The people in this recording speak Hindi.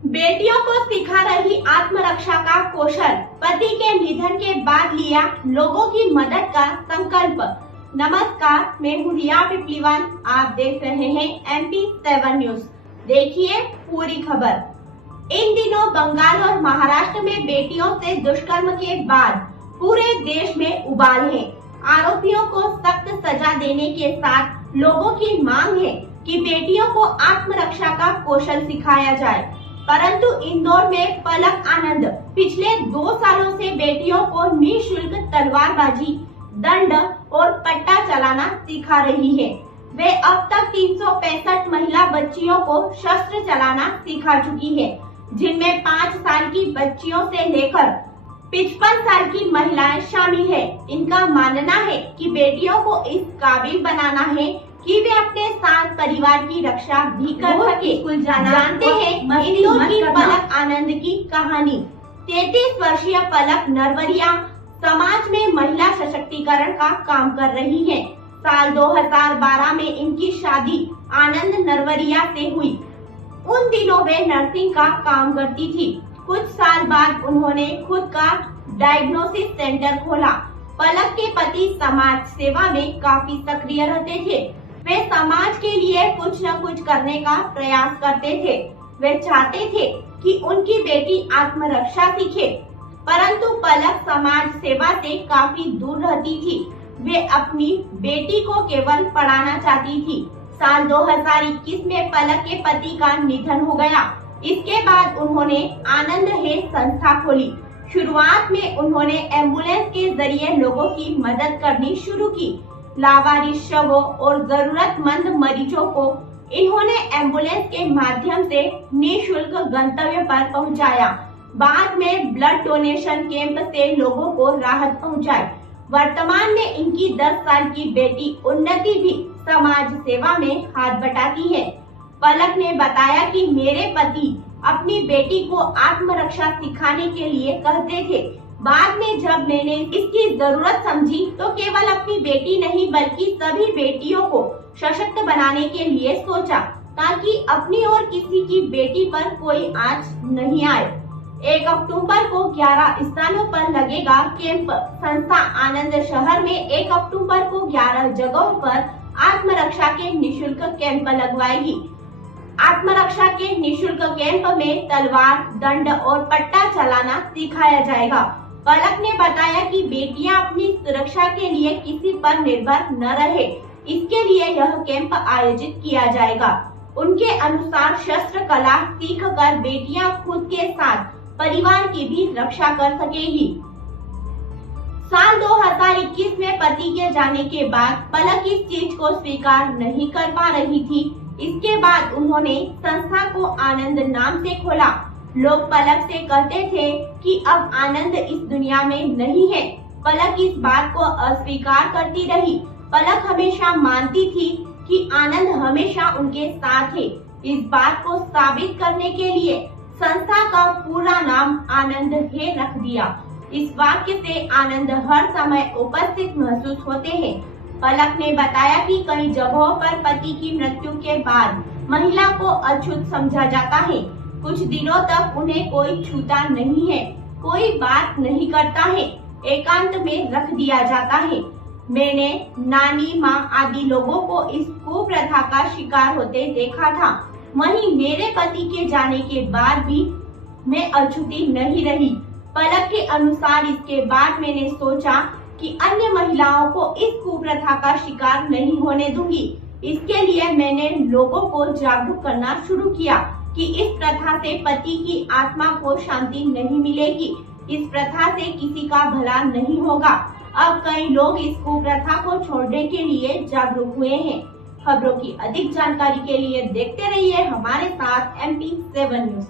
बेटियों को सिखा रही आत्मरक्षा का कौशल, पति के निधन के बाद लिया लोगों की मदद का संकल्प। नमस्कार, मैं हूँ रिया पिपलीवाल। आप देख रहे हैं MP7 न्यूज। देखिए पूरी खबर। इन दिनों बंगाल और महाराष्ट्र में बेटियों से दुष्कर्म के बाद पूरे देश में उबाल है। आरोपियों को सख्त सजा देने के साथ लोगों की मांग है कि बेटियों को आत्मरक्षा का कौशल सिखाया जाए। परंतु इंदौर में पलक आनंद पिछले 2 सालों से बेटियों को निःशुल्क तलवारबाजी, दंड और पट्टा चलाना सिखा रही है। वे अब तक 365 महिला बच्चियों को शस्त्र चलाना सिखा चुकी है, जिनमें 5 साल की बच्चियों से लेकर 55 साल की महिलाएं शामिल है। इनका मानना है कि बेटियों को इस काबिल बनाना है कि वे अपने साथ परिवार की रक्षा भी कर सके। स्कूल जानते हैं इंदौर की पलक आनंद की कहानी। 33 वर्षीय पलक नरवरिया समाज में महिला सशक्तिकरण का काम कर रही है। साल 2012 में इनकी शादी आनंद नरवरिया से हुई। उन दिनों वे नर्सिंग का काम करती थी। कुछ साल बाद उन्होंने खुद का डायग्नोसिस सेंटर खोला। पलक के पति समाज सेवा में काफी सक्रिय रहते थे। वे समाज के लिए कुछ न कुछ करने का प्रयास करते थे। वे चाहते थे कि उनकी बेटी आत्मरक्षा सीखे, परंतु पलक समाज सेवा से काफी दूर रहती थी। वे अपनी बेटी को केवल पढ़ाना चाहती थी। साल 2021 में पलक के पति का निधन हो गया। इसके बाद उन्होंने आनंद है संस्था खोली। शुरुआत में उन्होंने एम्बुलेंस के जरिए लोगों की मदद करनी शुरू की। लावारिस शवों और जरूरतमंद मरीजों को इन्होंने एम्बुलेंस के माध्यम से निःशुल्क गंतव्य पर पहुंचाया। बाद में ब्लड डोनेशन कैंप से लोगों को राहत पहुंचाई। वर्तमान में इनकी 10 साल की बेटी उन्नति भी समाज सेवा में हाथ बटाती है। पलक ने बताया कि मेरे पति अपनी बेटी को आत्मरक्षा सिखाने के लिए कहते थे। बाद में जब मैंने इसकी जरूरत समझी तो केवल अपनी बेटी नहीं बल्कि सभी बेटियों को सशक्त बनाने के लिए सोचा, ताकि अपनी और किसी की बेटी पर कोई आंच नहीं आए। 1 अक्टूबर को 11 स्थानों पर लगेगा कैंप। संस्था आनंद शहर में 1 अक्टूबर को 11 जगहों पर आत्मरक्षा के निःशुल्क कैंप लगवाएगी। आत्मरक्षा के निःशुल्क कैंप में तलवार, दंड और पट्टा चलाना सिखाया जाएगा। पलक ने बताया कि बेटियां अपनी सुरक्षा के लिए किसी पर निर्भर न रहे, इसके लिए यह कैंप आयोजित किया जाएगा। उनके अनुसार शस्त्र कला सीख कर बेटियां खुद के साथ परिवार की भी रक्षा कर सकेगी। साल 2021 में पति के जाने के बाद पलक इस चीज को स्वीकार नहीं कर पा रही थी। इसके बाद उन्होंने संस्था को आनंद नाम से खोला। लोग पलक से कहते थे कि अब आनंद इस दुनिया में नहीं है। पलक इस बात को अस्वीकार करती रही। पलक हमेशा मानती थी कि आनंद हमेशा उनके साथ है। इस बात को साबित करने के लिए संस्था का पूरा नाम आनंद है रख दिया। इस वाक्य से आनंद हर समय उपस्थित महसूस होते हैं। पलक ने बताया कि कई जगहों पर पति की मृत्यु के बाद महिला को अछूत समझा जाता है। कुछ दिनों तक उन्हें कोई छूता नहीं है, कोई बात नहीं करता है, एकांत में रख दिया जाता है। मैंने नानी, माँ आदि लोगों को इस कुप्रथा का शिकार होते देखा था। वहीं मेरे पति के जाने के बाद भी मैं अछूती नहीं रही। पलक के अनुसार इसके बाद मैंने सोचा कि अन्य महिलाओं को इस कुप्रथा का शिकार नहीं होने दूंगी। इसके लिए मैंने लोगों को जागरूक करना शुरू किया कि इस प्रथा से पति की आत्मा को शांति नहीं मिलेगी। इस प्रथा से किसी का भला नहीं होगा। अब कई लोग इस कुप्रथा को छोड़ने के लिए जागरूक हुए हैं। खबरों की अधिक जानकारी के लिए देखते रहिए हमारे साथ MP7 न्यूज।